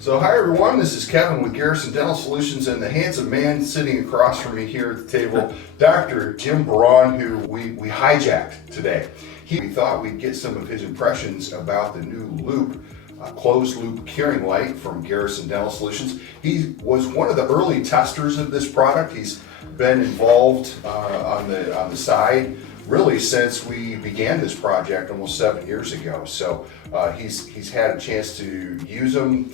So hi everyone, this is Kevin with Garrison Dental Solutions, and the handsome man sitting across from me here at the table, Dr. Jim Braun, who we hijacked today. We thought we'd get some of his impressions about the new loop, closed loop curing light from Garrison Dental Solutions. He was one of the early testers of this product. He's been involved on the side really since we began this project almost 7 years ago. So he's had a chance to use them,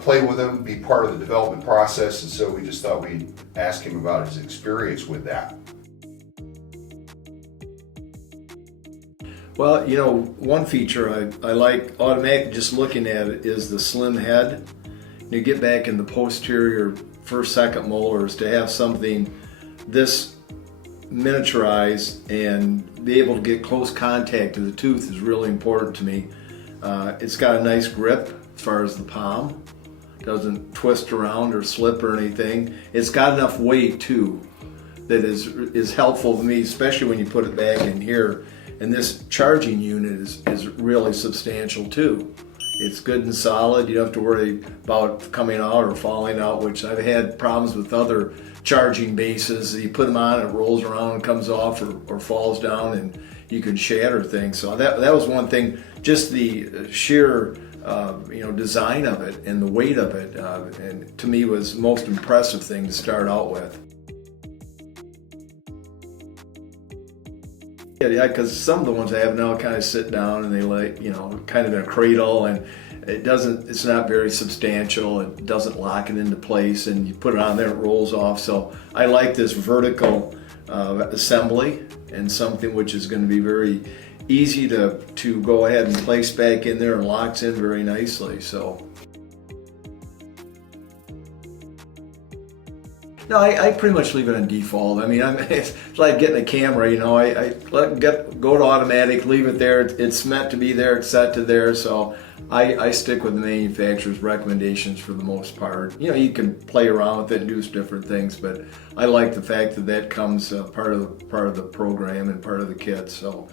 play with them, be part of the development process, and so we just thought we'd ask him about his experience with that. Well, you know, one feature I like automatic just looking at it is the slim head. You get back in the posterior first, second molars, to have something this miniaturized and be able to get close contact to the tooth is really important to me. It's got a nice grip as far as the palm. Doesn't twist around or slip or anything. It's got enough weight too that is helpful to me, especially when you put it back in here. And this charging unit is really substantial too. It's good and solid. You don't have to worry about coming out or falling out, which I've had problems with other charging bases. You put them on, it rolls around and comes off or falls down, and you can shatter things. So that was one thing. Just the sheer design of it and the weight of it, and to me was the most impressive thing to start out with. Yeah, because some of the ones I have now kind of sit down and they kind of in a cradle, and it's not very substantial. It doesn't lock it into place, and you put it on there, it rolls off. So I like this vertical assembly, and something which is going to be very easy to go ahead and place back in there and locks in very nicely. So. No, I pretty much leave it on default. I mean, it's like getting a camera, I let it go to automatic, leave it there. It's meant to be there, it's set to there, so I stick with the manufacturer's recommendations for the most part. You can play around with it and do different things, but I like the fact that comes part of the program and part of the kit. So.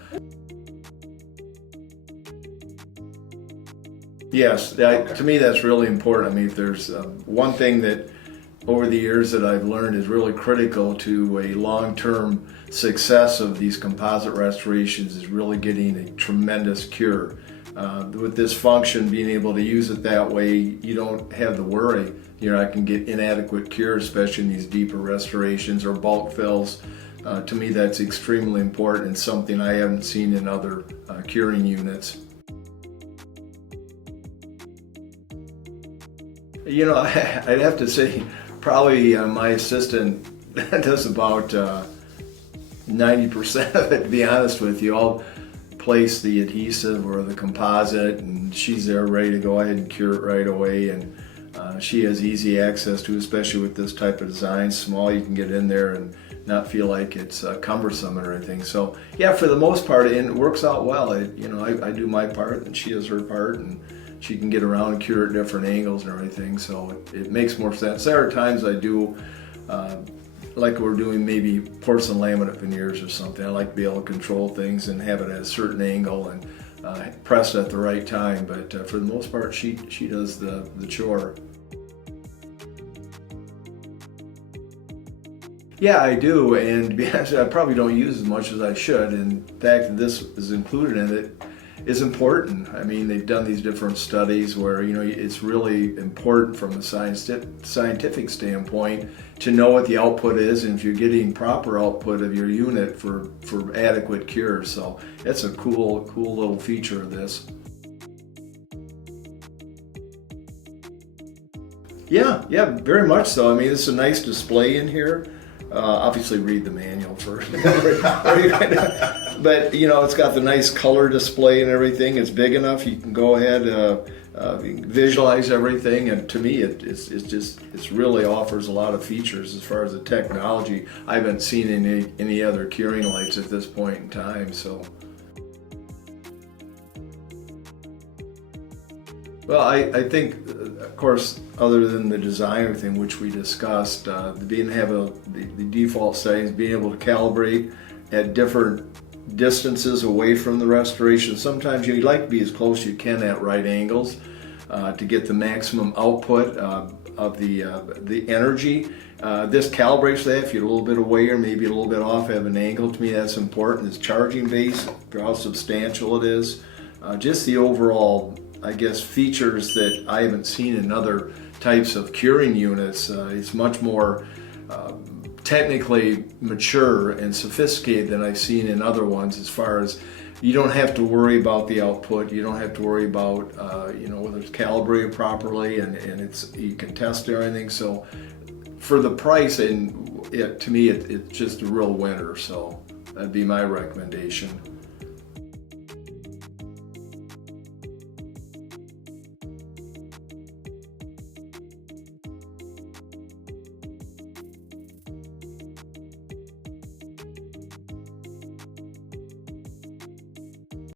Yes, to me that's really important. I mean, if there's one thing that over the years that I've learned is really critical to a long-term success of these composite restorations is really getting a tremendous cure. With this function, being able to use it that way, you don't have the worry I can get inadequate cure, especially in these deeper restorations or bulk fills. To me, that's extremely important and something I haven't seen in other curing units. I'd have to say probably my assistant does about 90% of it, to be honest with you. I'll place the adhesive or the composite, and she's there ready to go ahead and cure it right away. And she has easy access to, especially with this type of design. Small, you can get in there and not feel like it's cumbersome or anything. So yeah, for the most part, and it works out well. I do my part, and she does her part, and she can get around and cure at different angles and everything, so it makes more sense. There are times I do, like we're doing maybe porcelain laminate veneers or something. I like to be able to control things and have it at a certain angle and press it at the right time, but for the most part, she does the chore. Yeah, I do, and to be honest, I probably don't use as much as I should, and the fact that this is included in it is important. I mean, they've done these different studies where it's really important from a scientific standpoint to know what the output is, and if you're getting proper output of your unit for adequate cure. So that's a cool little feature of this. Yeah, very much so. I mean, it's a nice display in here. Obviously read the manual first. But it's got the nice color display and everything. It's big enough, you can go ahead visualize everything, and to me it really offers a lot of features as far as the technology. I haven't seen any other curing lights at this point in time. So well, I think, of course, other than the designer thing, which we discussed, the default settings, being able to calibrate at different distances away from the restoration. Sometimes you'd like to be as close as you can at right angles. to get the maximum output of the energy. This calibrates that. If you're a little bit away or maybe a little bit off, have an angle. To me, that's important. This charging base, how substantial it is. Just the overall, I guess, features that I haven't seen in other types of curing units. It's much more technically mature and sophisticated than I've seen in other ones, as far as you don't have to worry about the output. You don't have to worry about whether it's calibrated properly, and you can test everything. So for the price, and to me, it's just a real winner. So that'd be my recommendation.